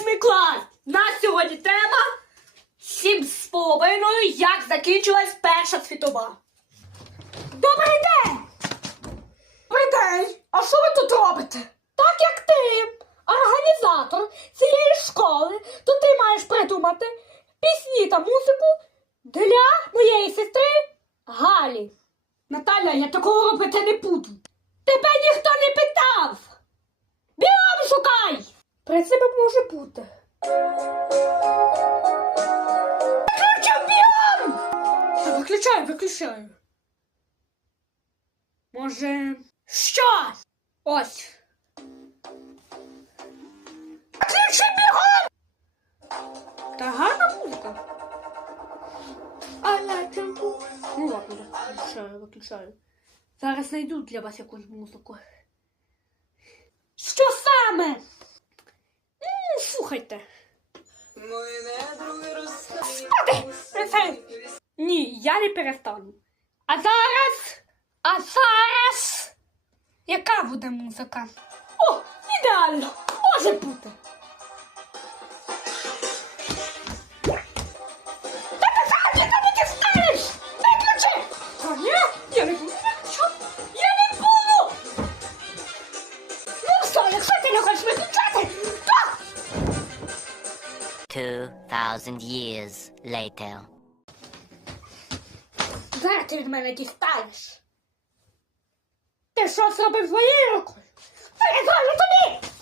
8 клас! Нас сьогодні тема 7,5, як закінчилась Перша світова. Добрий день! Добрий день! А що ви тут робите? Так як ти, організатор цієї школи, то ти маєш придумати пісні та музику для моєї сестри Галі. Наталя, я такого робити не буду. Тебе ніхто не питав! Бігом шукай! В принципі, може бути. Виключив бігом! Виключаю. Може... Що? Ось. Виключи бігом! Та гарна музика. Ну ладно, виключаю. Зараз знайду для вас якусь музику. Що саме? Слухайте. Спати! Ні, я не перестану. А зараз... Яка буде музика? О, ідеально! Може бути. Та ти сам не дістанеш! Виключи! Та ні, я не буду. Я не буду! Ну все, якщо ти не хочеш виключати, то... 2,000 years later. Зараз ти від мене дістанеш. Ти що зробив своєю рукою? Перезвоню тобі!